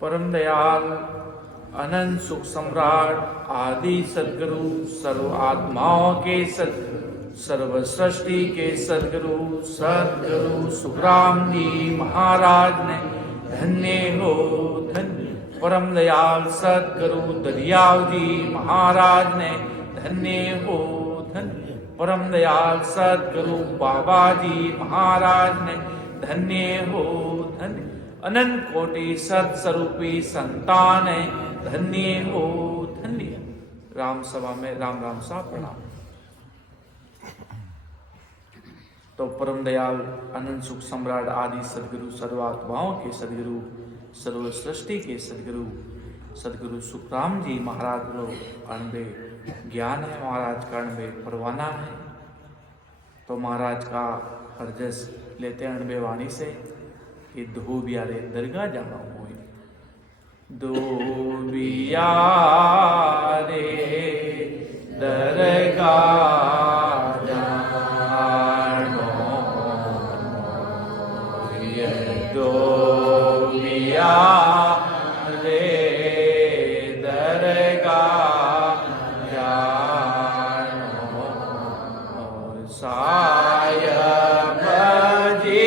परम दयाल अनंत सुख सम्राट आदि सदगुरु सर्व आत्माओं के सदगुरु सर्व सृष्टि के सदगुरु सदगुरु सुखराम जी महाराज ने धन्य हो धन्य। परम दयाल सदगुरु दरियाव जी महाराज ने धन्य हो धन्य। परम दयाल सदगुरु बाबा जी महाराज ने धन्य हो धन्य। अनंत कोटि सत्स्वरूपी संतान है धन्य हो धन्य। राम सभा में राम राम सा प्रणाम। तो परम दयाल अनंत सुख सम्राट आदि सदगुरु सर्वात्माओं के सदगुरु सर्व सृष्टि के सदगुरु सदगुरु सुखराम जी महाराज को अणबे ज्ञान है, महाराज का अणबे परवाना है। तो महाराज का हरजस लेते अणबे वाणी से कि धोबिया रे दरगाह जाना हो, धोबिया रे दरगाह जानो ये धोबिया रे दरगाह जानो सायब जी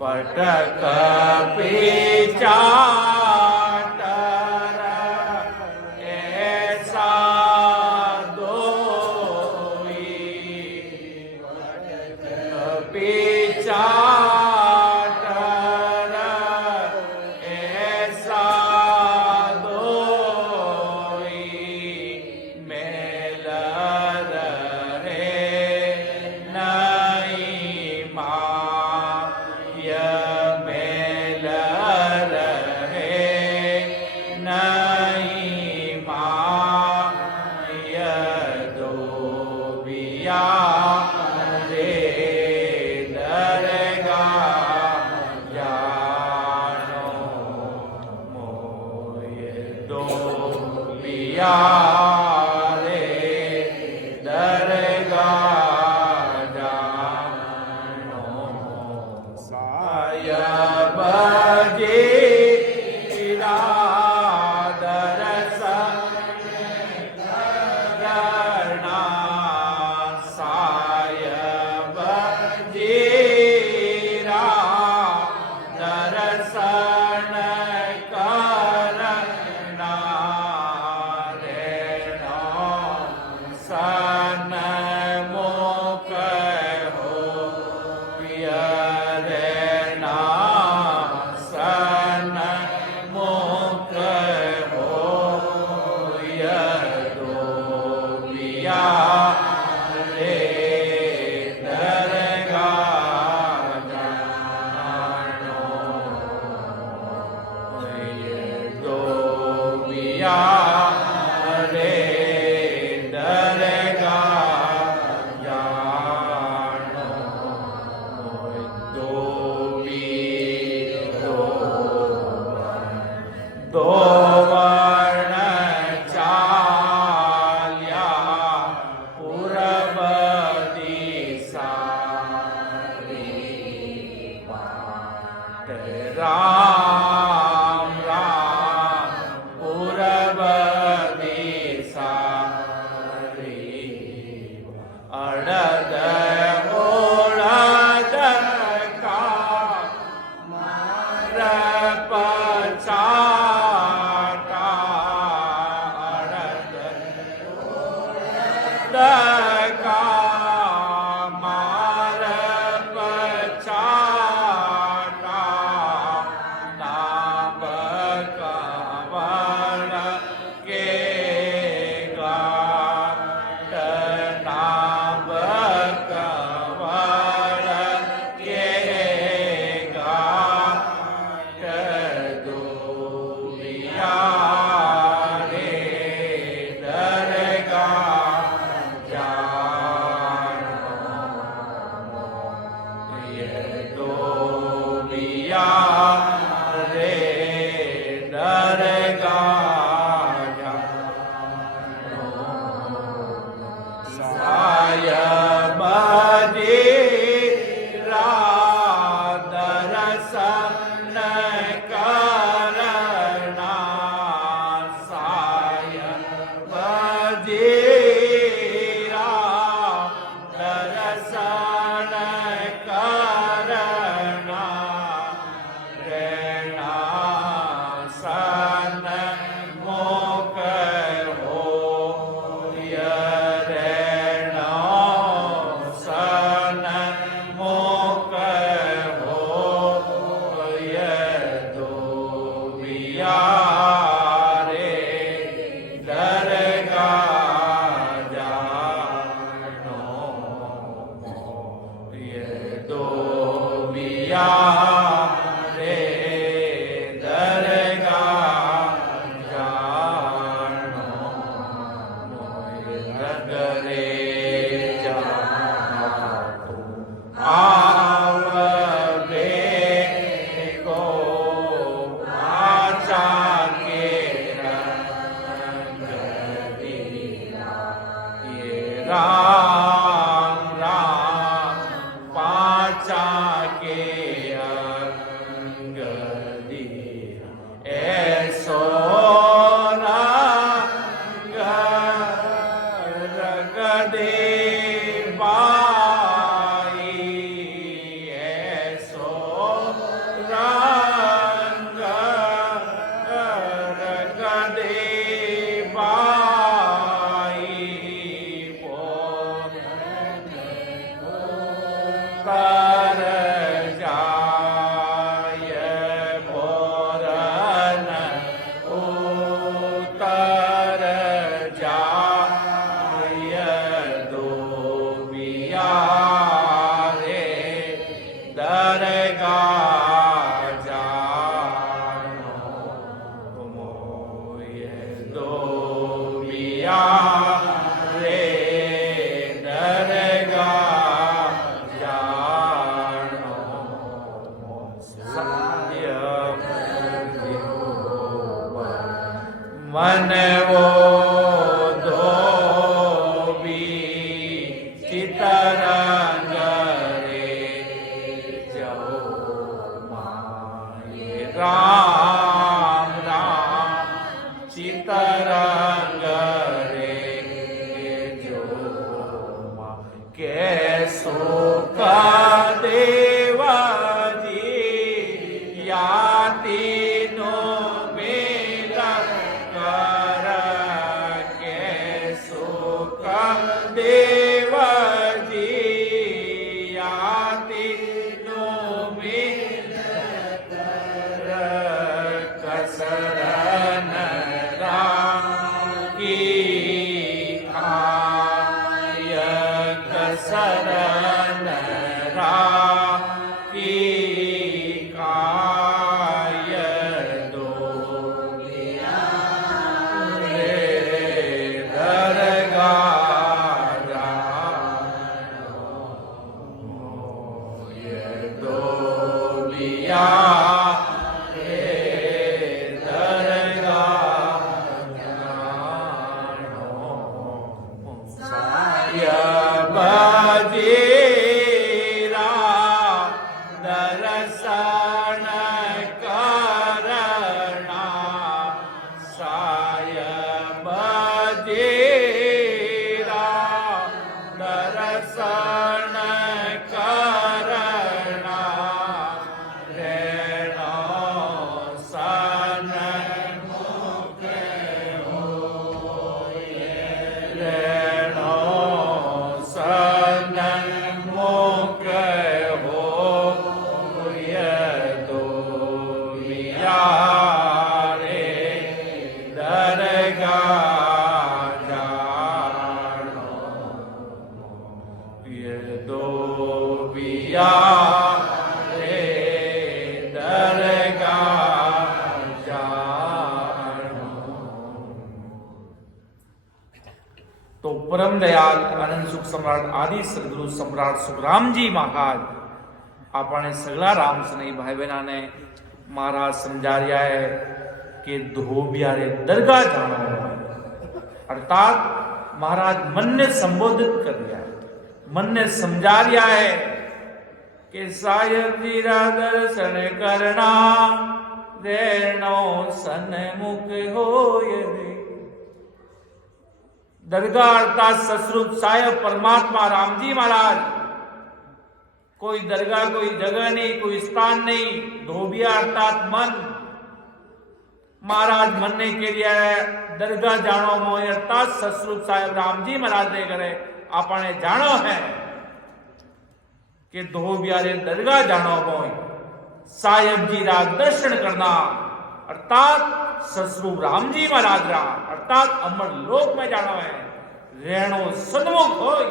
पटक पिचाटर ऐसा दोई पटक पिचाटर ऐसा दोई मेल रहे नहीं ડકા માર પછાતા નામ કવળ કે ગાટ નામ કવળ કે ગાટ દુનિયા રે દરગા જાનો યે દુનિયા રે દરગા જાનો સાયબ જીરા દર્શન કરના સાયબ જીરા દર્શન કરના રેણા સન મોક હોય રેણા સન મોક હોય દુનિયા રે દરગા જાનો યે દુનિયા રે દરગા જાનો નગરે જાતો આવવે કો આચા કે રામ રામ પાચા કે અંગદી એસો રંગ રગદે બાઈ એસો રંગ રગદે બાઈ પોર પર જાય પોરન ઉતર જાય દુનિયા રે દરગા જાનો મોય દુનિયા રે દરગા જાનો સત્ય મને વો ધોબી ચિતરંગ રે જો માય રામ રામ ચિતરંગ રે જો કે સુખ દેવજી યાતિનો મેલા કર કે સુખ દેવજી યાતિનો મેલા કર કસરન રાખી ખાય કસરન યારે દરગાહ જાણો। તો પરમ દયાલ આનંદ સુખ સમ્રાટ આદિ સદગુરુ સમ્રાટ સુખરામજી મહારાજ આપણે સગલા રામ સ્નેહી ભાઈ બહેનાને મહારાજ સમજા રહ્યા है कि धोबियारे दरगाह जाना अर्थात महाराज मन ने संबोधित कर दिया है, मन ने समझा दिया है कि साहेब जीरा दर्शन करना रेणो सन्मुख होय रे। दरगाह अर्थात ससरूप साहेब परमात्मा राम जी महाराज, कोई दरगाह कोई जगह नहीं, कोई स्थान नहीं। धोबिया अर्थात मन, महाराज मन ने कह दिया है दरगाह जानो मोय अर्थात ससरूप साहेब राम जी महाराज ने करे आपने जानो है कि धोबियारे दरगाह जानो मोय साहेब जी रा दर्शन करना अर्थात ससरूप राम जी महाराज रा अर्थात अमर लोक में जानो है। रेणो सन्मुख होय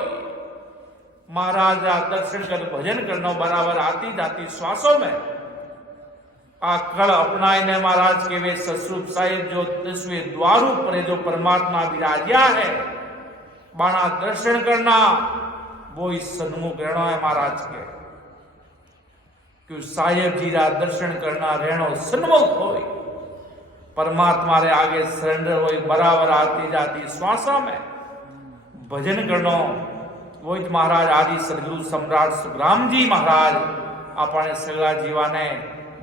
महाराज रा दर्शन कर भजन करना बराबर आती जाती श्वासों में आ कल अपनाए ने महाराज के वे ससरूप साहिब जो 10वें द्वार पर जो परमात्मा विराजिया है बाणा दर्शन करना वो इस सन्मुख रहना है महाराज के क्यों साहेब जी रा दर्शन करना रहनो सन्मुख होय परमात्मा रे आगे सरेंडर होय बराबर आती जाती श्वासा में भजन करनो वो महाराज आदि सदगुरु सम्राट सुखराम जी महाराज अपने सगला जीवा ने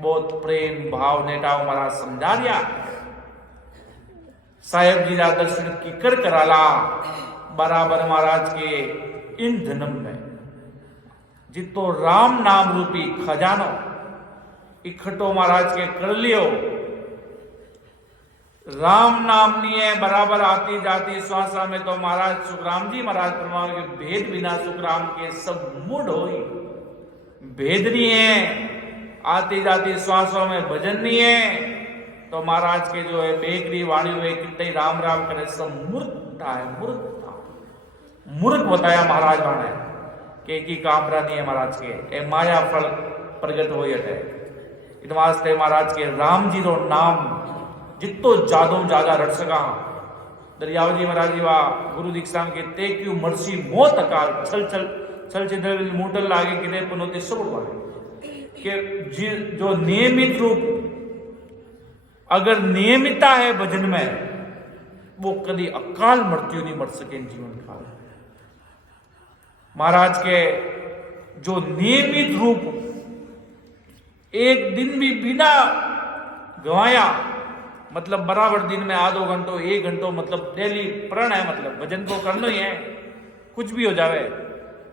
बहुत प्रेम भाव नेटाओ महाराज समझा दिया। साहेब जी का दर्शन कीकर कराला बराबर महाराज के इन जन्म में जितो राम नाम रूपी खजानो इकट्ठो महाराज के कर लियो। राम नाम नहीं है बराबर आती जाती श्वासा में तो महाराज सुखराम जी महाराज परमात्मा के भेद बिना सुखराम के सब मूड होई भेद नहीं है। आती जाती श्वासों में भजन नहीं है तो महाराज के जो है बेकरी वाणी हुए कितने राम राम करे सब मूर्खता है। मूर्खता मूर्ख बताया महाराज ने कि की कामरा नहीं है महाराज के ए माया फल प्रगट हो है इन वास्ते महाराज के राम जी रो नाम जितो ज्यादा ज्यादा रट सका। दरियावजी महाराज जी वा गुरु दीक्षा के ते क्यों मरसी मोत अकाल छल छल छल छिद्र मूटल लागे किने पुनोते सब उड़वाए कि जो नियमित रूप अगर नियमितता है भजन में वो कभी अकाल मृत्यु नहीं मर सके जीवन काल। महाराज के जो नियमित रूप एक दिन भी बिना गवाया मतलब बराबर दिन में आधो घंटो 1 घंटो मतलब डेली प्रण है मतलब भजन को करना ही है कुछ भी हो जावे।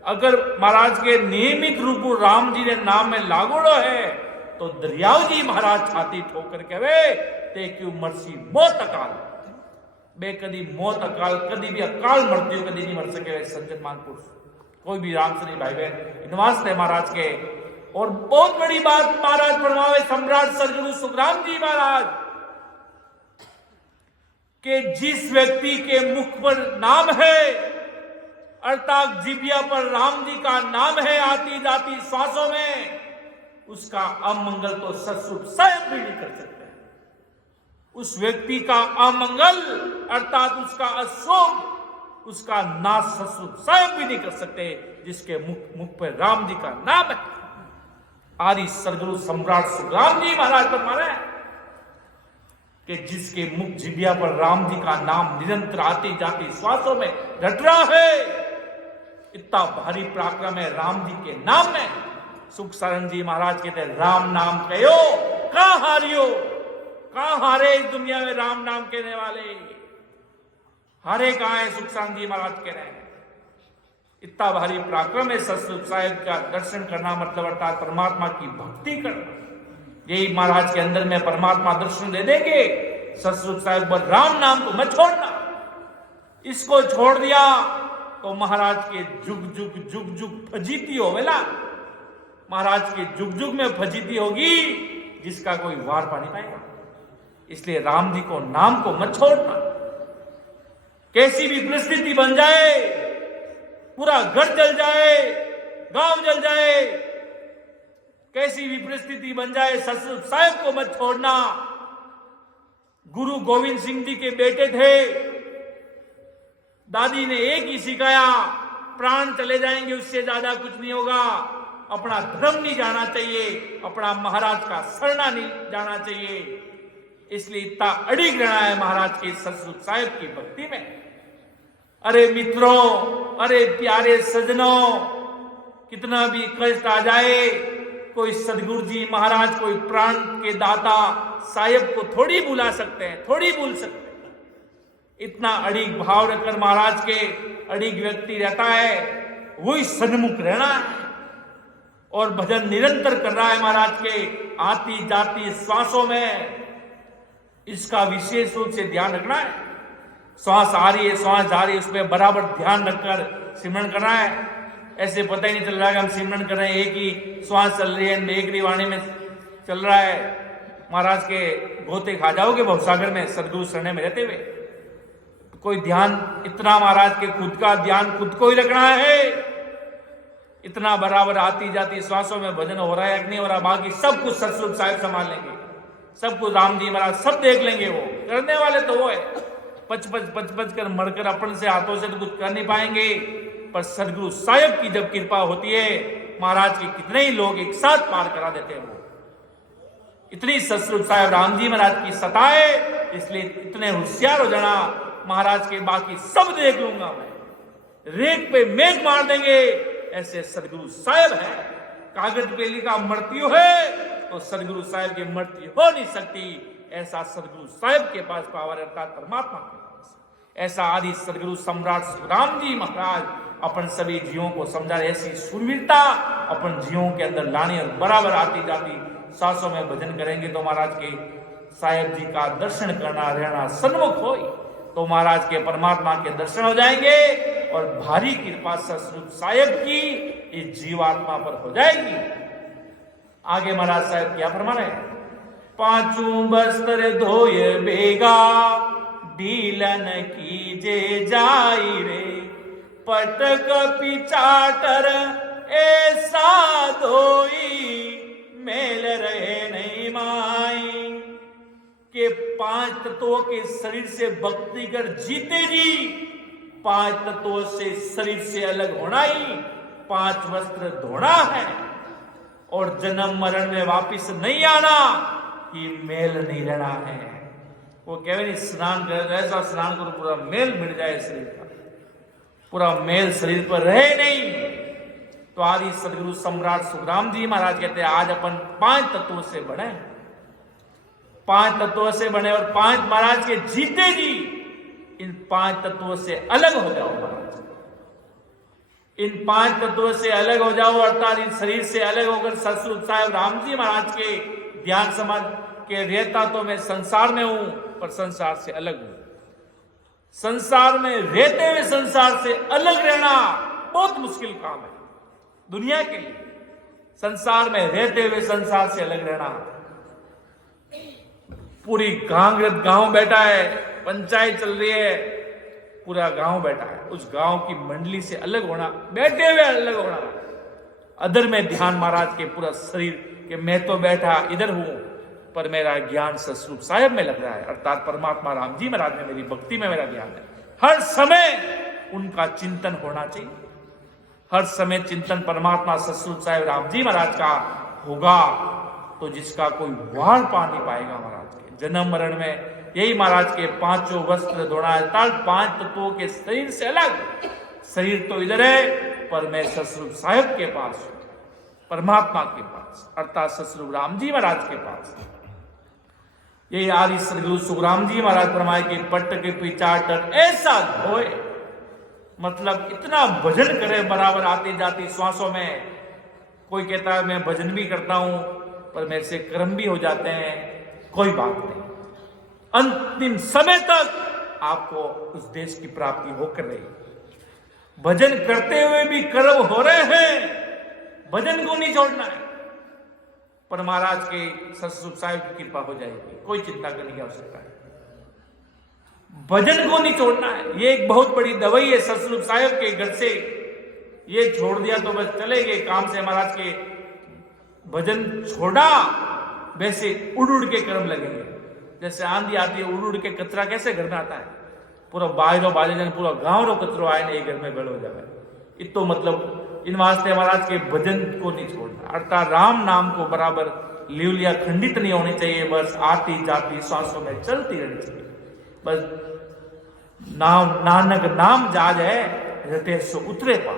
अगर महाराज के नियमित रूप राम जी ने नाम में लागोड़ो है तो दरियाव जी महाराज छाती ठोकर के वे ते क्यों मरसी मौत अकाल बे कदी मौत अकाल कदी भी अकाल मृत्यु कदी नहीं मर सके सज्जन महापुरुष कोई भी राम श्री भाई बहन इन वास्ते महाराज के। और बहुत बड़ी बात महाराज फरमावे सम्राट सदगुरु सुखराम जी महाराज के जिस व्यक्ति के मुख पर नाम है अर्थात जिबिया पर राम जी का नाम है आती जाती श्वासों में उसका अमंगल तो ससुर स्वयं भी नहीं कर सकते। उस व्यक्ति का अमंगल अर्थात उसका अशुभ उसका नाश ससुर स्वयं भी नहीं कर सकते जिसके मुख पर राम जी का नाम है। आदि सदगुरु सम्राट सुखराम जी महाराज पर मारे कि जिसके मुख जिबिया पर राम जी का नाम निरंतर आती जाती श्वासों में रट रहा है इतना भारी पराक्रम है राम जी के नाम में। सुख सारण जी महाराज कहते हैं राम नाम कहो कहां हारियो कहां हारे इस दुनिया में राम नाम कहने वाले हारे कहां है। सुख सारण जी महाराज कह रहे हैं इतना भारी पराक्रम है सतसुख साहिब का दर्शन करना मतलब अर्थात परमात्मा की भक्ति करना। यही महाराज के अंदर में परमात्मा दर्शन दे देंगे। सतसुख साहिब पर राम नाम को मत छोड़ना इसको छोड़ दिया तो महाराज के जुग जुग जुग जुग फजीती होवेला महाराज के जुग जुग में फजीती होगी जिसका कोई वार पा नहीं पाएगा। इसलिए राम जी को नाम को मत छोड़ना। कैसी भी परिस्थिति बन जाए पूरा घर जल जाए गांव जल जाए कैसी भी परिस्थिति बन जाए सतरूप साहिब को मत छोड़ना। गुरु गोविंद सिंह जी के बेटे थे, दादी ने एक ही सिखाया, प्राण चले जाएंगे उससे ज्यादा कुछ नहीं होगा, अपना धर्म नहीं जाना चाहिए, अपना महाराज का सरना नहीं जाना चाहिए। इसलिए इतना अड़िग रहना है महाराज के सतरूप साहिब की भक्ति में। अरे मित्रों, अरे प्यारे सजनों, कितना भी कष्ट आ जाए, कोई सदगुरु जी महाराज, कोई प्राण के दाता साहिब को थोड़ी बुला सकते हैं, थोड़ी भूल सकते हैं। इतना अड़िग भाव रखकर महाराज के अड़िग व्यक्ति रहता है, वही सन्मुख रहना है और भजन निरंतर कर रहा है महाराज के आती जाती श्वासों में। इसका विशेष रूप से ध्यान रखना है। श्वास आ रही है, श्वास जा रही है, उसमें बराबर ध्यान रखकर सिमरन करना है। ऐसे पता ही नहीं चल रहा है कि हम सिमरन कर रहे हैं, एक ही श्वास चल रही है, एक ही वाणी में चल रहा है। महाराज के गोते खा जाओगे भवसागर में सदगुरु शरण में रहते हुए। कोई ध्यान इतना महाराज के खुद का ध्यान खुद को ही रखना है। इतना बराबर आती जाती श्वासों में भजन हो रहा है कि नहीं हो रहा, बाकी सब कुछ सतरूप साहिब संभाल लेंगे, सब कुछ राम जी महाराज सब देख लेंगे। वो करने वाले तो वो है, पच कर मरकर अपन से हाथों से तो कुछ कर नहीं पाएंगे, पर सदगुरु साहिब की जब कृपा होती है, महाराज के कितने ही लोग एक साथ पार करा देते हैं। वो इतनी सतरूप साहिब राम जी महाराज की सता है, इसलिए इतने होशियार हो जाना, महाराज के बाकी सब देख लूंगा मैं, रेख पे मेघ मार देंगे, ऐसे सदगुरु साहिब है। कागज पे लिखा मृत्यु है तो सदगुरु साहिब की मृत्यु हो नहीं सकती। ऐसा सदगुरु साहिब के पास पावर अर्थात परमात्मा के पास, ऐसा आदि सदगुरु सम्राट सुखराम जी महाराज अपन सभी जीवों को समझा। ऐसी सुरवीरता अपन जीवों के अंदर लानी और बराबर आती जाती सांसों में भजन करेंगे तो महाराज के साहिब जी का दर्शन करना रहना सन्मुख हो तो महाराज के परमात्मा के दर्शन हो जाएंगे और भारी कृपा सतरूप साहिब की इस जीवात्मा पर हो जाएगी। आगे महाराज साहिब क्या फरमा रहे हैं? पांचों बस्तर धोए बेगा, डीलन कीजे जाई रे, पटक पिचाटर ऐसा धोई, मेल रहे नहीं माई। के 5 तत्वों के शरीर से भक्ति कर जीते जी, 5 तत्वों से शरीर से अलग होना ही 5 वस्त्र धोना है और जन्म मरण में वापिस नहीं आना, ये मेल नहीं रहना है। वो कह रहे स्नान कर, ऐसा स्नान करो पूरा मेल मिट जाए शरीर का, पूरा मेल शरीर पर रहे नहीं। तो आदि सदगुरु सम्राट सुखराम जी महाराज कहते हैं आज अपन 5 तत्वों से बने, 5 तत्वों से बने और 5 महाराज के जीते जी इन 5 तत्वों से अलग हो जाओ महाराज। इन 5 तत्वों से अलग हो जाओ अर्थात इन शरीर से अलग होकर सतरूप साहिब राम जी महाराज के ध्यान समाधि के रहता तो मैं संसार में हूं पर संसार से अलग हूं। संसार में रहते हुए संसार से अलग रहना बहुत मुश्किल काम है दुनिया के लिए। संसार में रहते हुए संसार से अलग रहना, पूरी गांव बैठा है, पंचायत चल रही है, पूरा गांव बैठा है, उस गांव की मंडली से अलग होना, बैठे हुए अलग होना। अदर में ध्यान महाराज के पूरा शरीर के मैं तो बैठा इधर हूं पर मेरा ज्ञान सतरूप साहिब में लग रहा है अर्थात परमात्मा राम जी महाराज में, मेरी भक्ति में मेरा ज्ञान है। हर समय उनका चिंतन होना चाहिए, हर समय चिंतन परमात्मा सतरूप साहिब राम जी महाराज का होगा तो जिसका कोई वार पा नहीं पाएगा। महाराज के जन्म मरण में यही महाराज के 5 वस्त्र धोना है, 5 तत्वों के शरीर से अलग। शरीर तो इधर है पर मैं सतरूप साहिब के पास, परमात्मा के पास अर्थात सतरूप राम जी महाराज के पास। यही आदि सदगुरु सुखराम जी महाराज फरमाए कि पट्ट के पिचाटर ऐसा धोए, मतलब इतना भजन करे बराबर आती जाती श्वासों में। कोई कहता है मैं भजन भी करता हूं पर मेरे से कर्म भी हो जाते हैं, कोई बात नहीं, अंतिम समय तक आपको उस देश की प्राप्ति होकर रही। भजन करते हुए भी कर्म हो रहे हैं, भजन को नहीं छोड़ना है, पर महाराज के सतरूप साहिब की कृपा हो जाएगी, कोई चिंता करने की आवश्यकता है। भजन को नहीं छोड़ना है, ये एक बहुत बड़ी दवाई है सतरूप साहिब के घर से। ये छोड़ दिया तो बस चले गए काम से, महाराज के भजन छोड़ा वैसे उड़ उड़ के कर्म लगेंगे। जैसे आंधी आती है, उड़ उड़ के कचरा कैसे घर में आता है, पूरा बाहरो बाजे जाने पूरा गांव रो कचरो आए ने घर में बेड़ो जावे। इतो मतलब इन वास्ते महाराज के भजन को नहीं छोड़ना, अर्थात राम नाम को बराबर लिवलिया खंडित नहीं होनी चाहिए, बस आती जाती सांसों में चलती रहनी चाहिए। बस नाम नानक नाम जाज है रटे सो उतरे पार,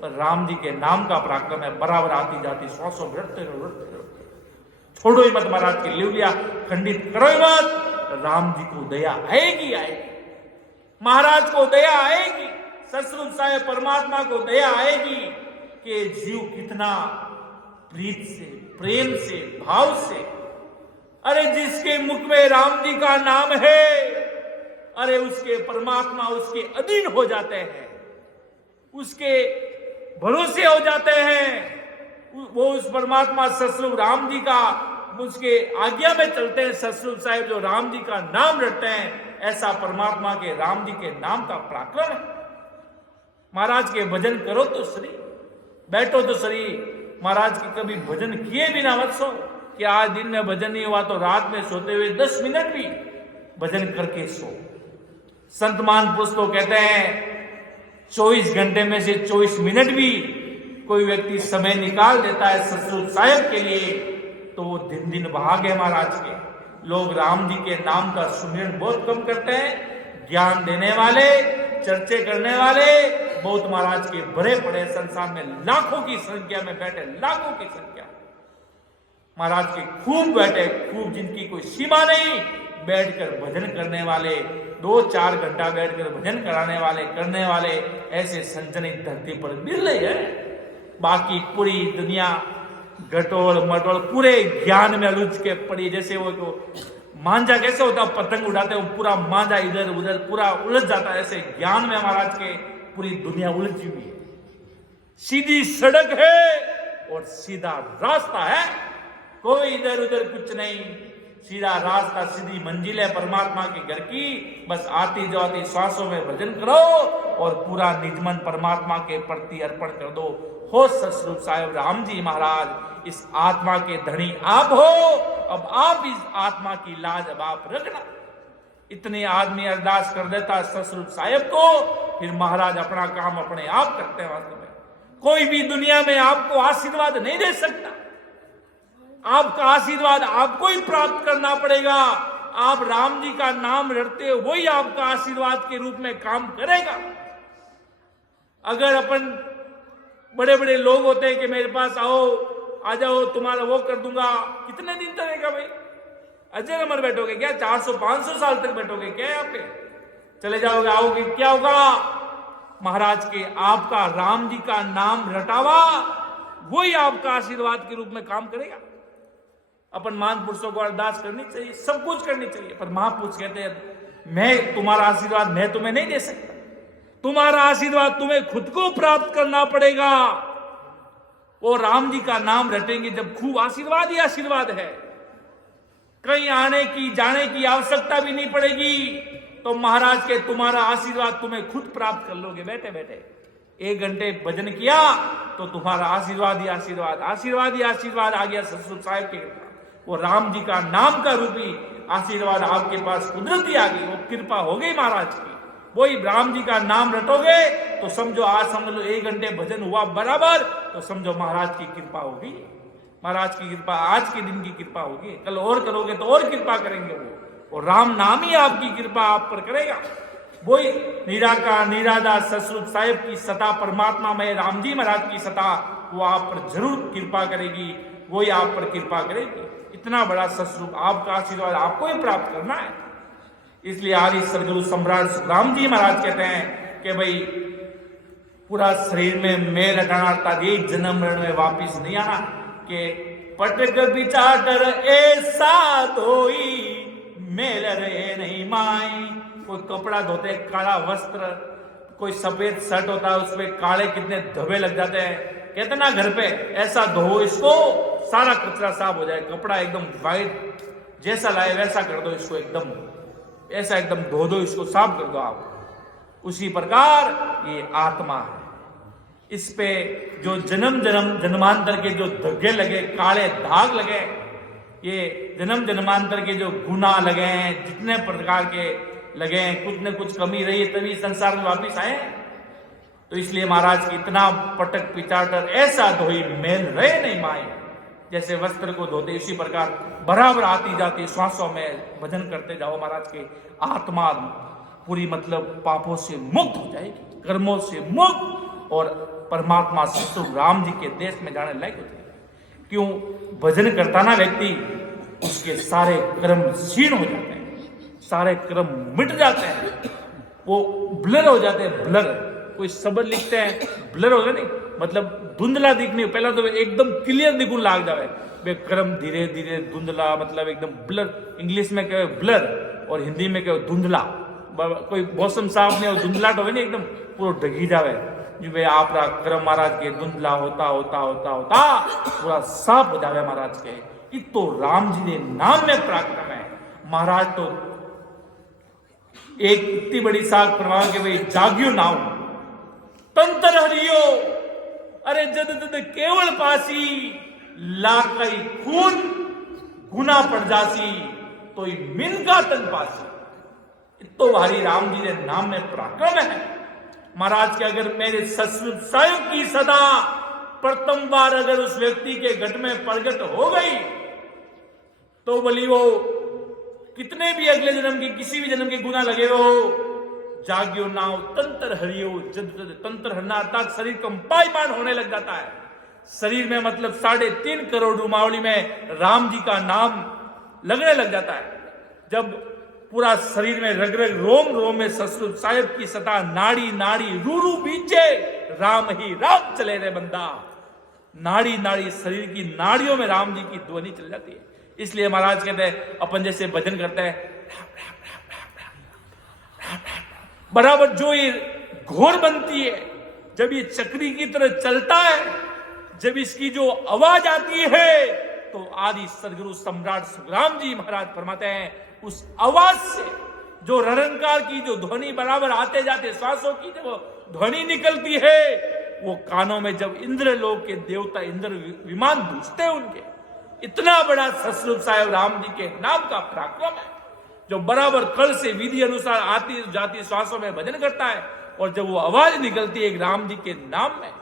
पर राम जी के नाम का पराक्रम है, बराबर आती जाती श्वासों में रटते रहो। छोड़ो ही मत महाराज की लिवलिया खंडित करो ही मत, राम जी को दया आएगी आएगी, महाराज को दया आएगी, ससुर साहेब परमात्मा को दया आएगी कि जीव कितना प्रीत से, प्रेम से, भाव से, अरे जिसके मुख में राम जी का नाम है, अरे उसके परमात्मा उसके अधीन हो जाते हैं, उसके भरोसे हो जाते हैं, वो उस परमात्मा ससुर राम जी का उसके आज्ञा में चलते हैं। ससुर साहिब जो राम जी का नाम रटते हैं, ऐसा परमात्मा के राम जी के नाम का पराक्रम है। महाराज के भजन करो तो सही, बैठो तो सही, महाराज के कभी भजन किए बिना मत सो कि आज दिन में भजन नहीं हुआ तो रात में सोते हुए 10 मिनट भी भजन करके सो। संत महापुरुष तो कहते हैं 24 घंटे में से 24 मिनट भी कोई व्यक्ति समय निकाल देता है ससुर साहिब के लिए, तो वो दिन दिन भाग है महाराज के। लोग राम जी के नाम का सुमिरन बहुत कम करते हैं, ज्ञान देने वाले, चर्चे करने वाले बहुत महाराज के भरे पड़े संसार में, लाखों की संख्या में बैठे, लाखों की संख्या महाराज के खूब बैठे, खूब जिनकी कोई सीमा नहीं, बैठकर भजन करने वाले, 2-4 घंटा बैठकर भजन कराने वाले, करने वाले ऐसे संजनी धरती पर मिल रहे हैं। बाकी पूरी दुनिया गटोल मटोल पूरे ज्ञान में उलझ के पड़ी, जैसे वो मांझा कैसे होता है, पतंग उड़ाते हैं, पूरा मांझा इधर उधर पूरा उलझ जाता है, ऐसे ज्ञान में महाराज के पूरी दुनिया उलझी हुई है। सीधी सड़क है और सीधा रास्ता है, कोई इधर उधर कुछ नहीं, सीधा रास्ता, सीधी मंजिल है परमात्मा के घर की। बस आती जाती श्वासों में भजन करो और पूरा निजमन परमात्मा के प्रति अर्पण कर दो। हो ससुर साहिब राम जी महाराज, इस आत्मा के धनी आप हो, अब आप इस आत्मा की लाज अब आप रखना। इतने आदमी अरदास कर देता ससुर साहिब को, फिर महाराज अपना काम अपने आप करते हैं। वास्तव में कोई भी दुनिया में आपको आशीर्वाद नहीं दे सकता, आपका आशीर्वाद आपको ही प्राप्त करना पड़ेगा। आप राम जी का नाम रटते हो, वही आपका आशीर्वाद के रूप में काम करेगा। अगर अपन बड़े बड़े लोग होते हैं कि मेरे पास आओ, आ जाओ, तुम्हारा वो कर दूंगा, कितने दिन चलेगा भाई? अजय अमर बैठोगे क्या? 400-500 साल तक बैठोगे क्या? यहाँ पे चले जाओगे, आओगे, क्या होगा? महाराज के आपका राम जी का नाम रटावा, वही आपका आशीर्वाद के रूप में काम करेगा। अपन महापुरुषों को अरदास करनी चाहिए, सब कुछ करनी चाहिए, पर महापुरुष कहते हैं मैं तुम्हारा आशीर्वाद मैं तुम्हें नहीं दे सकता, तुम्हारा आशीर्वाद तुम्हें खुद को प्राप्त करना पड़ेगा। वो राम जी का नाम रटेंगे जब खूब आशीर्वाद ही आशीर्वाद है, कहीं आने की जाने की आवश्यकता भी नहीं पड़ेगी, तो महाराज के तुम्हारा आशीर्वाद तुम्हें खुद प्राप्त कर लोगे। बैठे बैठे 1 घंटे भजन किया तो तुम्हारा आशीर्वाद ही आशीर्वाद, आशीर्वाद ही आशीर्वाद आ गया ससुर साहिब के। वो राम जी का नाम का रूपी आशीर्वाद आपके पास कुदरती आ गई, वो कृपा हो गई महाराज की। वही राम जी का नाम रटोगे तो समझो, आज समझ लो 1 घंटे भजन हुआ बराबर, तो समझो महाराज की कृपा होगी। महाराज की कृपा आज के दिन की कृपा होगी, कल और करोगे तो और कृपा करेंगे वो, और राम नाम ही आपकी कृपा आप पर करेगा। वही निराकार निराधार ससुर साहिब की सता, परमात्मा में राम जी महाराज की सता, वो आप पर जरूर कृपा करेगी, वही आप पर कृपा करेगी। इतना बड़ा ससुर आपका आशीर्वाद आपको ही प्राप्त करना है। इसलिए आदि सदगुरु सम्राट सुखराम जी महाराज कहते हैं कि भाई पूरा शरीर में मैं लगाना, ताकि एक जन्म मरण में वापिस नहीं आना, कि पटक बिचाटर ऐसा धोई मेल रे नहीं माई। कोई कपड़ा धोते काला वस्त्र, कोई सफेद शर्ट होता है उसमें काले कितने धब्बे लग जाते हैं, कहते ना घर पे ऐसा धो इसको, सारा कचरा साफ हो जाए, कपड़ा एकदम व्हाइट जैसा लाए वैसा कर दो इसको, एकदम ऐसा एकदम धो दो इसको, साफ कर दो आप। उसी प्रकार ये आत्मा है, इस पे जो जन्मांतर के जो धब्बे लगे, काले दाग लगे, ये जन्मांतर के जो गुनाह लगे हैं, जितने प्रकार के लगे हैं, कुछ न कुछ कमी रही है तभी संसार में वापिस आए। तो इसलिए महाराज की इतना पटक पिचाटर ऐसा धोई मेल रहे नहीं माए, जैसे वस्त्र को धोते इसी प्रकार बराबर आती जाती श्वासों में भजन करते जाओ। महाराज के आत्मा पूरी मतलब पापों से मुक्त हो जाएगी, कर्मों से मुक्त, और परमात्मा ससुर राम जी के देश में जाने लायक हो जाएगी। क्यों? भजन करता ना व्यक्ति, उसके सारे कर्म क्षीण हो जाते हैं, सारे कर्म मिट जाते हैं, वो ब्लर हो जाते हैं। ब्लर, कोई शब्द लिखते हैं ब्लर हो गया, नहीं मतलब धुंधला दिखने, पहला तो एकदम क्लियर दिखने लाग जाए, वे कर्म धीरे धीरे धुंधला, मतलब एकदम ब्लर। इंग्लिश में कहे ब्लर और हिंदी में कहे धुंधला। कोई मौसम साफ नहीं और धुंधलाट हो नहीं, एकदम पूरा ढगी जावे जो वे आप क्रम महाराज के धुंधला होता होता होता होता पूरा साफ हो जावे महाराज के। ये तो राम जी ने नाम में पराक्रम है। महाराज तो एक इतनी बड़ी साख फरमा के भाई जाग्यो नाव तंत्र हरियो, अरे जद तद केवल पासी, लाकई खून गुना पड़ जासी, तो मिन का तन पासी। तो भारी राम जी ने नाम में पराक्रम है महाराज के। अगर मेरे ससुर साहिब की सदा प्रथम बार अगर उस व्यक्ति के घट में प्रगट हो गई, तो बोली वो कितने भी अगले जन्म के किसी भी जन्म के गुना लगे हो, जाग्यो नाव तंत्र हरियो, जद तंत्र हरना अर्थात शरीर कंपायमान होने लग जाता है। शरीर में मतलब 3.5 करोड़ रुमावली में राम जी का नाम लगने लग जाता है। जब पूरा शरीर में रग रग रोम रोम में ससुर साहिब की सता, नाड़ी नाड़ी रूरू बीचे, राम ही राम चले रे बंदा। नाड़ी नाड़ी शरीर की नाड़ियों में राम जी की ध्वनि चल जाती है। इसलिए महाराज कहते हैं अपन जैसे भजन करते हैं बराबर, जो ये घोर बनती है, जब ये चक्री की तरह चलता है, जब इसकी जो आवाज आती है, तो आदि सदगुरु सम्राट सुखराम जी महाराज फरमाते हैं उस आवाज से जो रणंकार की जो ध्वनि बराबर आते जाते श्वासों की जब ध्वनि निकलती है, वो कानों में जब इंद्र लोक के देवता इंद्र विमान गूंजते हैं उनके, इतना बड़ा ससुर साहिब राम जी के नाम का पराक्रम है, जो बराबर कल से विधि अनुसार आती जाती श्वासों में भजन करता है। और जब वो आवाज निकलती है राम जी के नाम में,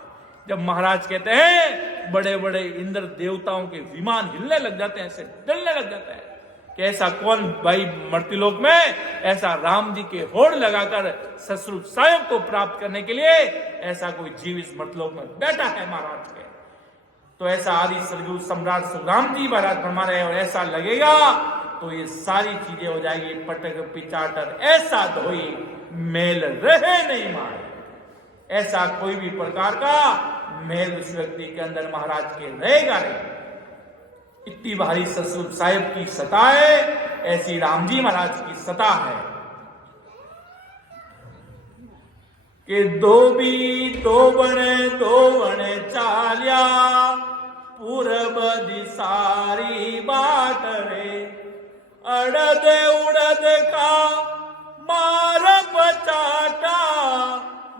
जब महाराज कहते हैं बड़े बड़े इंद्र देवताओं के विमान हिलने लग जाते हैं, ऐसे डलने लग जाता है कि ऐसा कौन भाई मर्त्यलोक में ऐसा राम जी के होड़ लगाकर ससुर साहिब को प्राप्त करने के लिए ऐसा कोई जीव इस मर्त्यलोक में बैठा है महाराज के। तो ऐसा आदि सदगुरु सम्राट सुखराम जी महाराज फरमा रहे हैं, और ऐसा लगेगा तो ये सारी चीजें हो जाएगी पटक पिचाटर, ऐसा धोई मेल रहे नहीं मारे। ऐसा कोई भी प्रकार का मेल उस व्यक्ति के अंदर महाराज के रहेगा नहीं। इतनी भारी ससुर साहिब की सता है, ऐसी राम जी महाराज की सता है कि धोबी धोबण चालिया, पूरब दिसारी बाट रे, अड़द उड़द का मार पचाटा,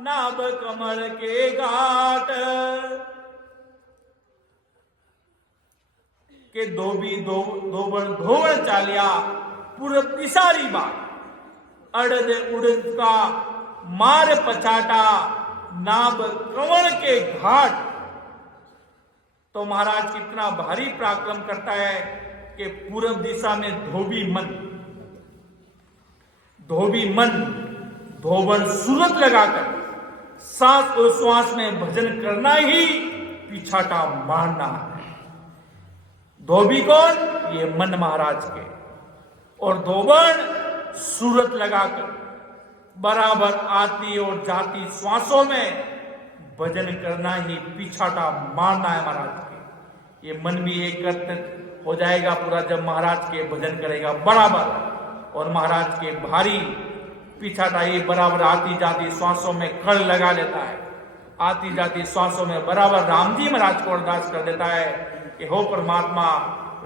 नाभ कमल के घाट। के धोबी धोबण चालिया, पूरब दिसारी बाट, अड़द उड़द का मार पचाटा, नाभ कमल के घाट। तो महाराज कितना भारी पराक्रम करता है कि पूरब दिशा में धोबी मन धोबन सूरत लगाकर सांस और श्वास में भजन करना ही पिछाटा मारना है। धोबी कौन? ये मन महाराज के, और धोबन सूरत लगाकर बराबर आती और जाती श्वासों में भजन करना ही पिछाटा मारना है महाराज के। ये मन भी एक हो जाएगा पूरा जब महाराज के भजन करेगा बराबर, और महाराज के भारी पिछाटा ये बराबर आती जाती श्वासों में खड़ लगा लेता है, आती जाती श्वासों में बराबर राम जी महाराज को अरदास कर देता है कि हो परमात्मा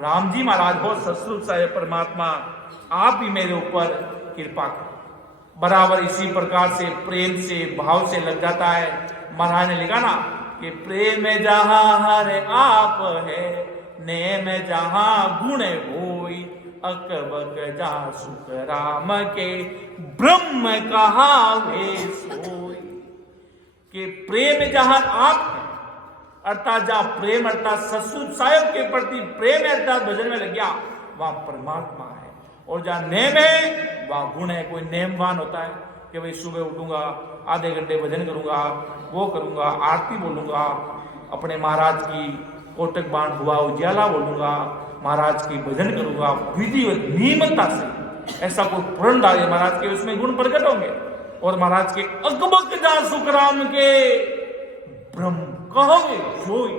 राम जी महाराज, हो ससुर साहिब परमात्मा, आप ही मेरे ऊपर कृपा करो। बराबर इसी प्रकार से प्रेम से भाव से लग जाता है। महाराज ने लिखा ना कि प्रेम जहां हर आप है, नेम जहां गुण होई, अकबक जा सुख राम के, ब्रह्म कहा वे सोई। कि प्रेम जहां आप है, अर्थात जहां प्रेम अर्थात ससुर साहेब के प्रति प्रेम है, अर्थात भजन में लग गया, वहां परमात्मा है। और जहां नेम है वहां गुण है। कोई नेमवान होता है कि भाई सुबह उठूंगा, आधे घंटे भजन करूंगा, वो करूंगा, आरती बोलूंगा, अपने महाराज की कोटक बाण हुआ उजियाला बोलूंगा, महाराज की भजन करूंगा विधिवत नियमता से, ऐसा कोई पूर्ण डाले महाराज के उसमें गुण प्रकट होंगे। और महाराज के अकबक जा सुख राम के, ब्रह्म कहोगे जोई,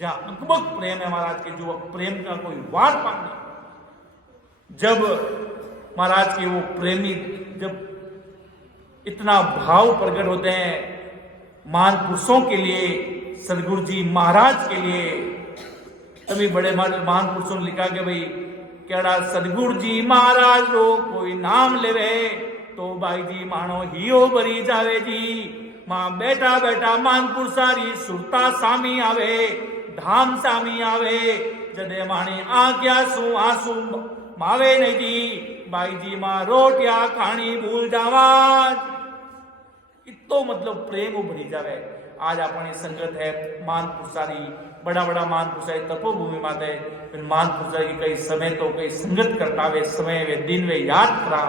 जहां अकबक प्रेम है महाराज के, जो प्रेम का कोई वार पानी। जब महाराज के वो प्रेमी जब इतना भाव प्रकट होते हैं महान पुरुषों के लिए, सदगुरु जी महाराज के लिए, तभी बड़े महान पुरुषों ने लिखा कि भाई केड़ा सदगुरु जी महाराज रो कोई नाम लेवे तो भाई जी मानो हियो बरी जावे जी। मां बैठा बैठा महान पुरुषारी सुरता सामी आवे, धाम सामी आवे, जदे माणी आज्ञा सु आंसू मावे नहीं जी, भाई जी मां रोटिया खानी भूल जावा। इतो मतलब प्रेम उभरी जावे। आज अपनी संगत है महान पुरुषारी, बड़ा बड़ा महान पुरुषारी तपोभूमि माते, फिर महान पुरुषारी की कई समय तो कई संगत करता वे समय वे दिन वे याद करा,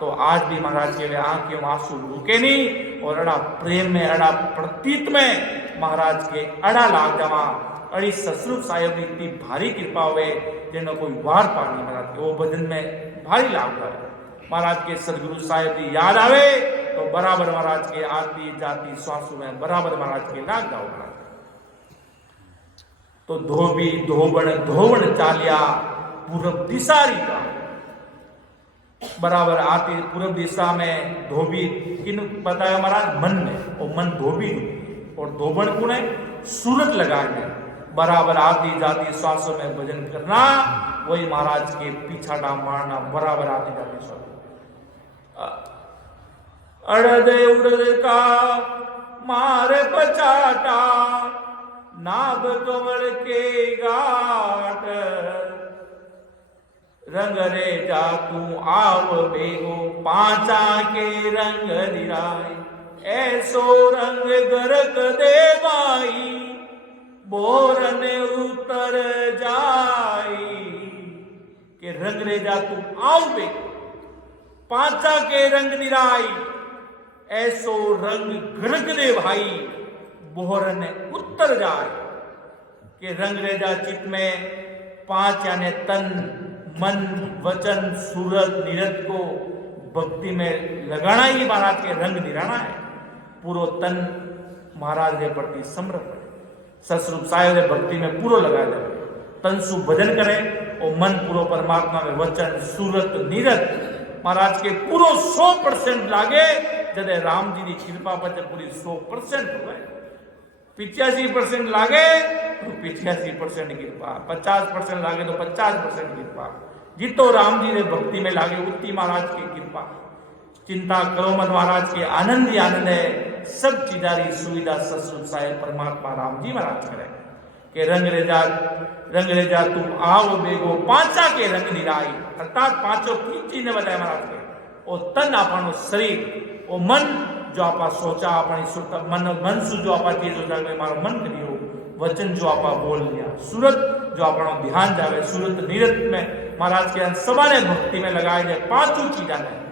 तो आज भी महाराज के वे आंखों आंसू रुके नहीं। और अड़ा प्रेम में अड़ा प्रतीत में महाराज के अड़ा लाग जावा। अड़ी ससुर साहेब इतनी भारी कृपा हुए जिन्होंने कोई वार पानी महाराज के वो भजन में भारी लाभ है। महाराज के सदगुरु साहेब की याद आवे तो बराबर महाराज के आती जाती श्वासों में बराबर महाराज के लाग जाओ। महाराज तो धोबी धोबण धोवण चालिया पूरब दिशारी का, बराबर आती पूरब दिशा में धोबी किन बताया महाराज मन में, और मन धोबी और धोबण कौन है, सूरत लगाए बराबर आती जाती श्वासों में भजन करना, वही महाराज के पीछाटा मारना बराबर आती जाती श्वास। अड़द उड़द का मार पचाटा, नाभ कमल के गाट, रंग रे जा तू आव बेगो पांचा के रंग दिराई, ऐसो रंग गरक दे बाई, बोरन उतर जाई। के रंग रे जा तू आव बेगो पांचा के रंग निराई, ऐसो रंग गरक दे भाई, बोहरन उत्तर जाए। के रंग रेजा चित्त में पांच यानी तन मन वचन सूरत निरत को भक्ति में लगाना ही महाराज के रंग दिलाना है। पूरो तन महाराज के प्रति समर्पण, ससुर साहेब भक्ति में पूरो लगाया जाए, तन सु भजन करे और मन पूरो परमात्मा में वचन सूरत निरत महाराज के पूरो 100% लागे। जदे राम जी की कृपा पर पूरी 100% हुए, 85% लागे तो 85% कृपा, 50% लागे तो 50% कृपा। जितो राम जी ने भक्ति में लागे उतनी महाराज की कृपा। चिंता करो मत, महाराज के आनंद ही आनंद है। सब चीजारी सुविधा ससुर साहेब परमात्मा राम जी महाराज करे। के रंग रेजा तुम आओ बेगो पांचा के रंग निराई, अर्थात पांचों की चीज ने बताया महाराज के। और तन आपनो शरीर और मन जो आपा सोचा अपनी सुरता मन सु जो आपा चीज सोचा मारो मन करियो, वचन जो आपा बोल लिया, सूरत जो अपना ध्यान जावे, सूरत निरत में महाराज के सभा ने भक्ति में लगाए जाए पांचों चीजा ने।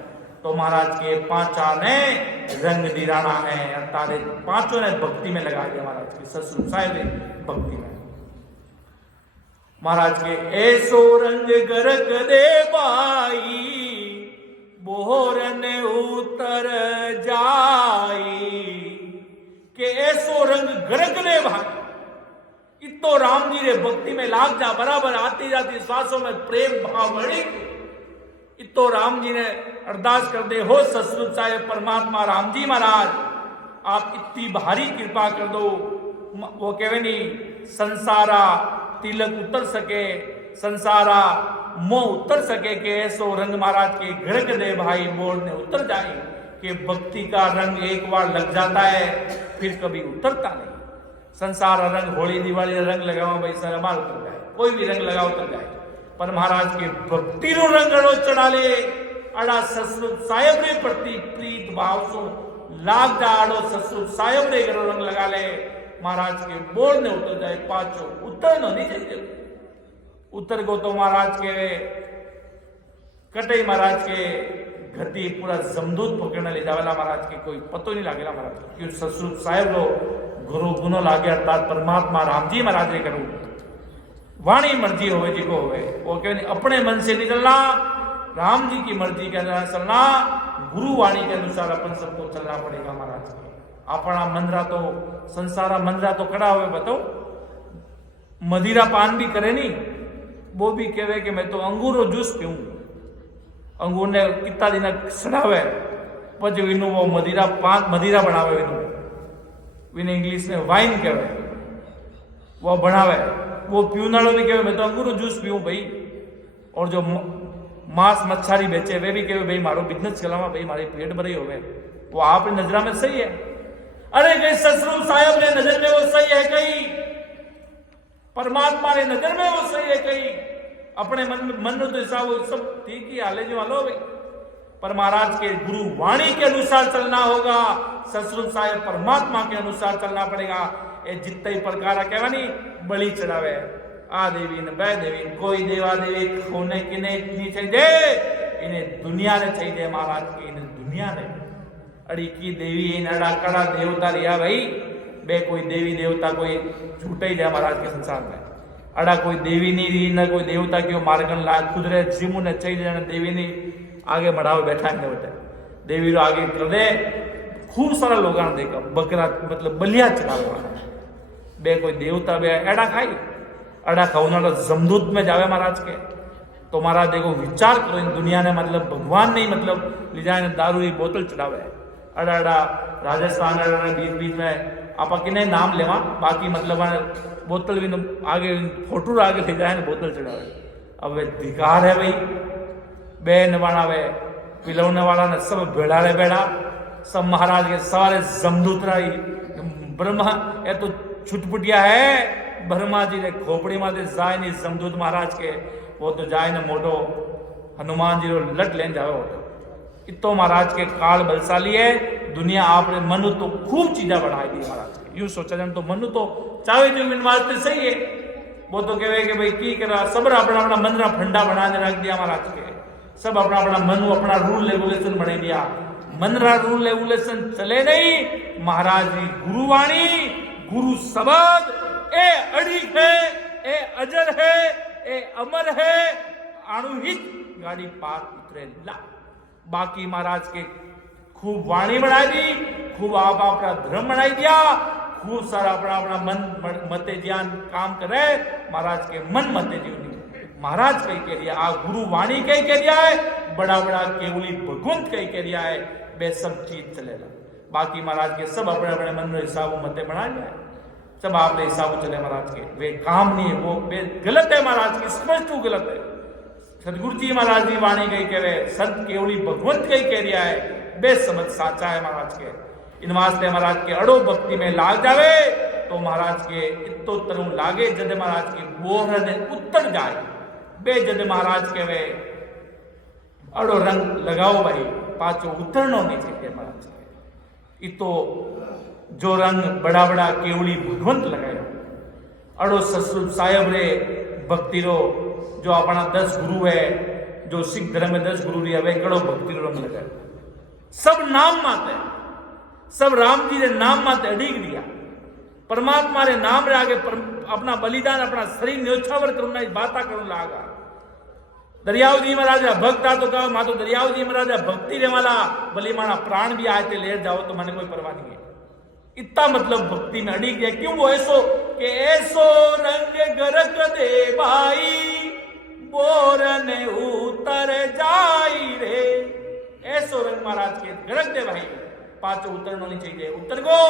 तो महाराज के पांचा ने रंग दिराना है, अर्थात पांचों ने भक्ति में लगाए गए महाराज के ससुर साहेब भक्ति में। महाराज के ऐसो रंग गरक दे बाई, बोहरन उतर जाई। के ऐसो रंग गरक दे भाई, इतो राम जी रे भक्ति में लाग जा, बराबर आती जाती श्वासों में प्रेम भाव बढ़ी। इतो राम जी ने अरदास कर दे, हो ससुर साहेब परमात्मा राम जी महाराज आप इतनी भारी कृपा कर दो, वो कहे नहीं संसारा तिलक उतर सके, संसारा मोह उतर सके कि ऐसो रंग महाराज के घड़क दे भाई बोल ने उतर जाए कि भक्ति का रंग एक बार लग जाता है फिर कभी उतरता नहीं। संसार रंग होली दिवाली रंग लगाओ भाई सर अमाल उतर जाए, कोई भी रंग लगाओ उतर जाए, पर महाराज के भक्ति नो रंग अड़ो चढ़ा ले अड़ा ससुर साहेब रे प्रति प्रीत भाव सो लाग जा अड़ो ससुर साहेब रे गरो रंग लगा ले महाराज के बोल ने उतर जाए पाचो उतर नो नहीं चाहिए। उतर को तो महाराज के कटई महाराज के गति पूरा जमदूत पकड़ने ले जावेला महाराज के कोई पतो नहीं लागेला महाराज क्यों ससुर साहेब रो गुरु गुनो लागे अर्थात परमात्मा राम जी महाराज रे करूं वाणी मर्जी होवे जी को होवे वो कहने अपने मन से निकलना राम जी की मर्जी के अनुसार चलना गुरु वाणी के अनुसार अपन सबको चलना पड़ेगा महाराज के। अपना मंदरा तो संसारा मंदरा तो खड़ा हुए बताओ मदिरा पान भी करे नहीं वो भी कहे कि मैं तो अंगूरो जूस पीऊं अंगूर ने कितना दिन सड़ावे પછી વિનું वो मदिरा पान मदिरा बनावे विने इंग्लिश में वाइन कहवे वो बनावे वो पीवनाड़ो भी कहवे मैं तो अंगूरो जूस पीऊं भाई। और जो मांस मच्छारी बेचे वे भी कहवे भाई मारो बिजनेस चलावा भाई मारी पेट भरी होवे वो आप नजरा में सही है। अरे कहीं ससुर साहब ने नजर में वो सही है कहीं परमात्मा ने नजर में वो सही है कहीं अपने मन तो हिसाब सब ठीक ही हाले जो हालो भाई पर महाराज के गुरु वाणी के अनुसार चलना होगा। ससुर साहेब परमात्मा के अनुसार चलना पड़ेगा। ये जितने प्रकार कहवानी बलि चढ़ावे आ देवी ने बह देवी कोई देवा देवी खोने किने नहीं चाहिए इन्हें दुनिया ने चाहिए महाराज के इन्हें दुनिया ने अड़ी की देवी इन अड़ा कड़ा देवता रिया भाई बे कोई देवी देवता कोई झूठे ही रहा महाराज के संसार में अड़ा कोई देवी नहीं रही न कोई देवता की मार्गन ला खुद रे जिमू ने चाहिए देवी ने आगे बढ़ावे बैठा है बेटे देवी रो आगे कर दे खूब सारा लोग देखा बकरा मतलब बलिया चढ़ावा बे कोई देवता बे एड़ा खाई अड़ा खाऊना जमदूत में जावे महाराज के तो महाराज देखो विचार करो इन दुनिया ने मतलब भगवान नहीं मतलब ले जाए दारू की बोतल चढ़ावे अड़ा अड़ा राजस्थान बीच बीच में आप किने नाम लेवा बाकी मतलब बोतल भी आगे फोटो आगे ले जाए ना बोतल चढ़ावे अब वे धिकार है भाई बेन वाला वे पिलौने वाला ने सब बेड़ा रे बेड़ा सब महाराज के सारे जमदूत रही ब्रह्मा ये तो छुटपुटिया है ब्रह्मा जी ने खोपड़ी माते जाए नहीं जमदूत महाराज के वो तो जाए न मोटो हनुमान जी रो लट लेन जावे होता इतो महाराज के काल बलशाली है दुनिया आपने मनु तो खूब चीजा बढ़ाई दी महाराज के यूं सोचा जाए तो मनु तो चाहे जो मिन वास्ते सही है वो तो कहे कि भाई की करा सब अपना अपना मन रा फंडा बना के रख दिया महाराज के सब अपना अपना मनु अपना रूल रेगुलेशन बना दिया मन रा रूल रेगुलेशन चले नहीं महाराज जी गुरुवाणी गुरु शब्द ए अड़ी है ए अजर है ए अमर है अणुहित गाड़ी पार उतरे ला बाकी महाराज के खूब वाणी बढ़ाई दी खूब आप अपना धर्म बढ़ाई दिया खूब सारा अपना अपना मन मते ज्ञान काम करे महाराज के मन मते जीवनी महाराज कही कह दिया आ गुरु वाणी कही कह दिया है बड़ा बड़ा केवली भगवंत कही कह दिया है बे सब चीज चलेगा बाकी महाराज के सब अपने अपने मन में हिसाब मते बना लिया है सब आपने हिसाब चले महाराज के वे काम नहीं है वो गलत है महाराज की स्पष्ट गलत है। सदगुरु जी महाराज जी वाणी कही कह रहे संत केवली भगवंत कही कह दिया है बे समझ साचा है महाराज के इन वास्ते महाराज के अड़ो भक्ति में लाग जावे तो महाराज के इतो तरु लागे जद महाराज के बोहर ने उत्तर जाए बे जद महाराज के वे अड़ो रंग लगाओ भाई पाचो उतरनो नहीं चाहिए महाराज के इतो जो रंग बड़ा बड़ा केवली भगवंत लगाया अड़ो ससुर साहेब रे भक्ति रो जो अपना 10 गुरु है जो सिख धर्म में 10 गुरु वे कड़ो भक्ति रो रंग लगाया सब नाम माते सब राम जी रे नाम माते अड़ीक दिया परमात्मा रे नाम रे आगे अपना बलिदान अपना शरीर न्योछावर करना बाता करू लागा दरियाव जी महाराज भक्त आ तो कहो मा तो दरियाव जी महाराज भक्ति रे वाला बलि माना प्राण भी आए थे लेर जाओ तो मैंने कोई परवाह नहीं है इतना मतलब भक्ति में अड़ी गया क्यों वो ऐसो के ऐसो रंग गरक दे भाई बोरन उतर जाई रे ऐसो रंग महाराज के गरक दे भाई पांचों उतरना नहीं चाहिए उतर गो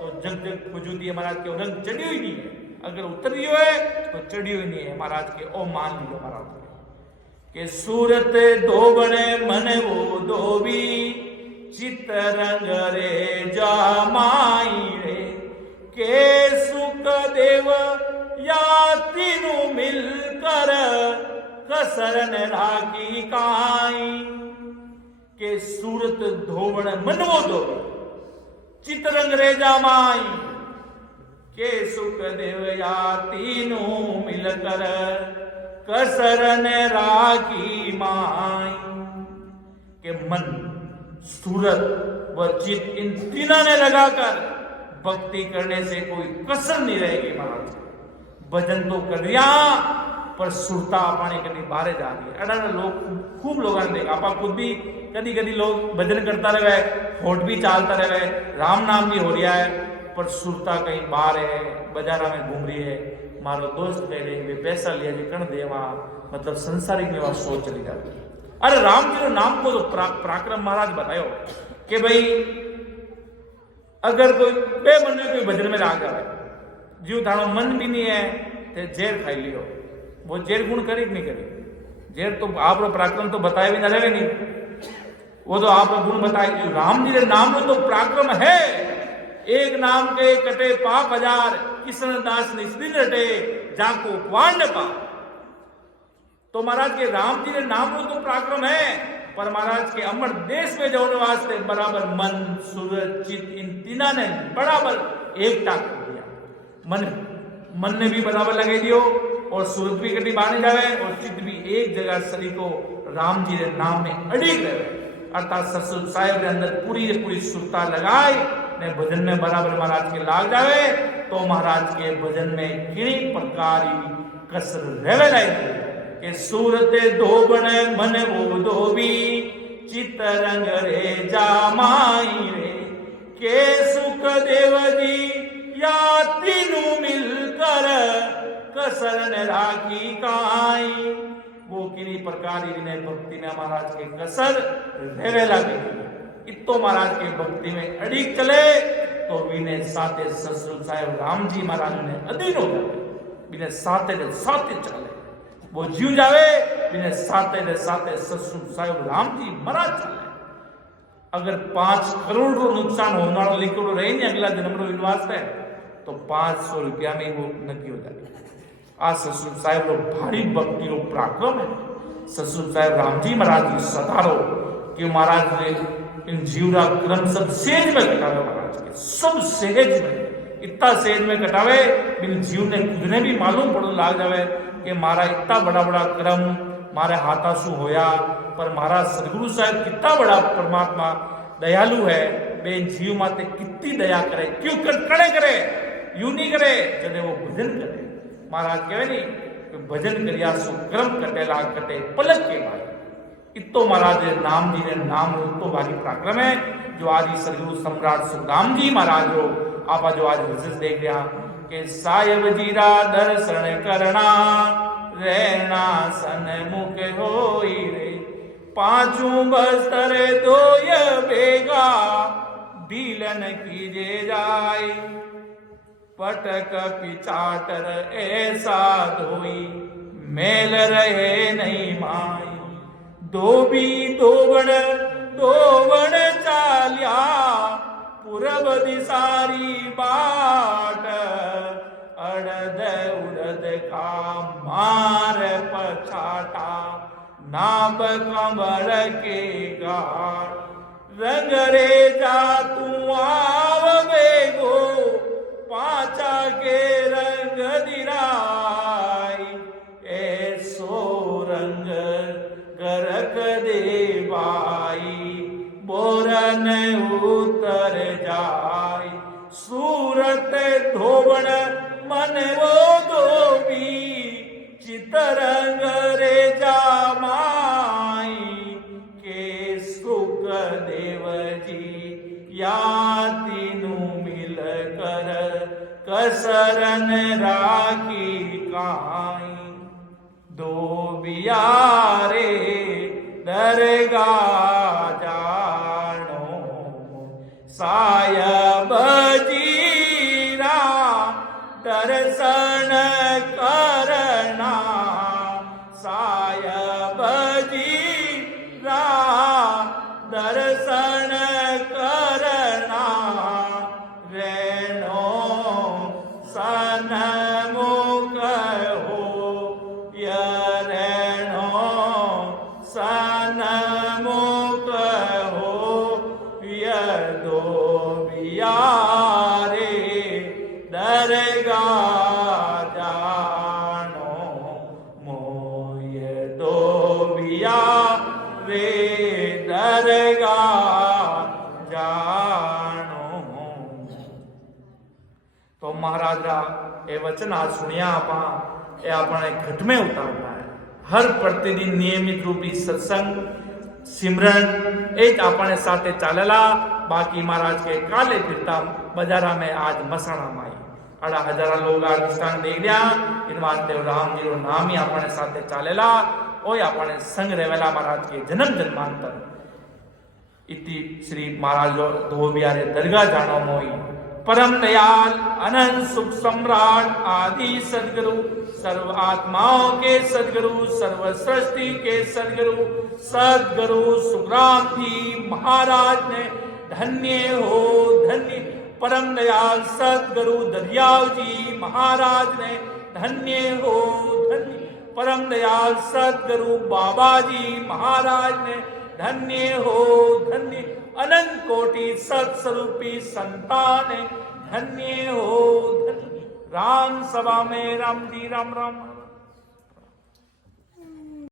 तो जग जग वजूदी महाराज के रंग चढ़ी हुई नहीं है अगर उतर रही है तो चढ़ी हुई नहीं है महाराज के ओ मान लीजिए महाराज કે સુરત ધોબણે મને વો ધોબી ચિત્તરંગ રે જામાઈ રે કે સુખદેવ યાતિનું મિલ કર કસરન રાખી કાઈ કે સુરત ધોબણ મનવો ધોબી ચિત્તરંગ રે જામાઈ કે સુખદેવ યાતિનું મિલ કર कसरन राखी माई के मन सूरत व चित इन तीनों ने लगाकर भक्ति करने से कोई कसर नहीं रहेगी महाराज। भजन तो कर रिया पर सुरता पाने कभी बाहर जा रही है। अड़ा लोग खूब लोगों ने देखा, आप खुद भी कदी कदी लोग भजन करता रहे, होठ भी चालता रहे, राम नाम भी हो रहा है, पर सुरता कहीं बाहर है, बाजारा में घूम रही है। मारो दोस्त कह रहे वे पैसा लिया जी कण देवा, मतलब संसारिक में वहां सोच चली जाती। अरे राम जी नाम को तो पराक्रम महाराज बतायो कि भाई अगर कोई बेमन में कोई भजन में लाग जाए, जीव थानो मन भी नहीं है तो जेर खाई लियो, वो जेर गुण करी नहीं करी, जेर तो आप पराक्रम तो बताए भी ना रहे नहीं, वो तो आप गुण बताए। राम जी के नाम में तो पराक्रम है, एक नाम के कटे पाप हजार, किशन दास निस्दिन रटे जाको पांड पा। तो महाराज के राम जी के नाम में तो पराक्रम है, पर महाराज के अमर देश में जाने वास्ते बराबर मन सूरज चित्त इन तीना ने बराबर एकता कर दिया। मन ने भी बराबर लगे दियो और सूरज भी कटी बाने जावे और चित्त भी एक जगह शरीर को राम जी के नाम में अड़िग रहे, अर्थात ससुर साहेब के अंदर पूरी सुरता लगाई ने भजन में बराबर महाराज के लाग जावे तो महाराज के भजन में किणी प्रकार कसर रहवे लाई के सूरत धोबण मन वो धोबी चित्तरंग रे जामाई रे के सुखदेव जी यातिनु मिल कर कसर न राखी काई। वो किनी प्रकार ने भक्ति में महाराज के कसर रहवे लगे। इतो महाराज के भक्ति में अड़ीक चले तो विने साथे ससुर साहेब राम जी महाराज ने अधीन हो जावे, विने साथे दे साथे चले, वो जीव जावे विने साथे दे साथे ससुर साहेब राम जी महाराज चले। अगर 5 करोड़ रो नुकसान होने वाला लिखो रहे नहीं अगला जन्म रो विश्वास है तो 500 रुपया में वो नक्की हो जाए। आ ससुर साहेब रो भारी भक्ति रो पराक्रम है। ससुर साहेब राम जी महाराज की सतारो कि महाराज ने इन जीवरा क्रम सब सेज में कटावे, महाराज के सब सेज में, इतना सेज में कटावे इन जीव ने खुद ने भी मालूम पड़ो लाग जावे कि मारा इतना बड़ा क्रम मारे हाथासु होया, पर महाराज सदगुरु साहब कितना बड़ा परमात्मा दयालु है, वे जीव माते कितनी दया करे, क्यों करे यू नहीं करे जब वो भजन करे। महाराज कहे नहीं भजन करिया सु क्रम कटे लाग कटे पलक के भाई। इतो महाराज नाम जी ने नाम तो भारी पराक्रम है जो आज सदगुरु सम्राट सुखदाम जी महाराज हो आप जो आज विशेष देख रहा कि साहेब जीरा दर्शन करना रहना सन मुख होई रे पांचू बस्तर धोय बेगा दीलन कीजे जाय पटक पिचाटर ऐसा धोई मेल रहे नहीं माई धोबी धोवण चाल्या पूरब दिसारी बाट अड़द उड़द का मार पछाटा नाब कमर के गार रंग रे जा तू आव बेगो पाचा के रंग दिराई ऐसो रंग गरक दे बाई बोरन उतर जाय सूरत धोबण मन वो धोबी चितरंग रे जामाई के सुख देव जी यातिनु मिल कर कसरन राखी काई धोबिया रे दरगा जानो सायब जीरा दर्शन करना सायब સન્મુખ હો યરેણો સન્મુખ હો યદો વિયારે દરગા જાણો મોય દો વિયારે દરગા જાણો। तो महाराज ये वचन आज सुनिया आपा ये अपने घट में उतारना है। हर प्रतिदिन नियमित रूपी सत्संग सिमरन एक अपने साथे चालेला। बाकी महाराज के काले फिरता बजारा में आज मसाणा में आई अड़ा हजारा लोग आज स्थान दे दिया इन वास्ते राम जी रो नाम ही अपने साथे चालेला। ओय अपने संग रहेला महाराज के जन्म जन्मांतर इति श्री महाराज धोबियारे दरगाह जानो मोई परम दयाल अनंत सुख सम्राट आदि सदगुरु सर्व आत्माओं के सदगुरु सर्व सृष्टि के सदगुरु सदगुरु सुखराम जी महाराज ने धन्य हो धन्य। परम दयाल सदगुरु दरियाव जी महाराज ने धन्य हो धन्य। परम दयाल सदगुरु बाबा जी महाराज ने धन्य हो धन्य। अनंत कोटि सत्स्वरूपी संतान धन्य हो धन्य। राम सभा में राम जी राम राम।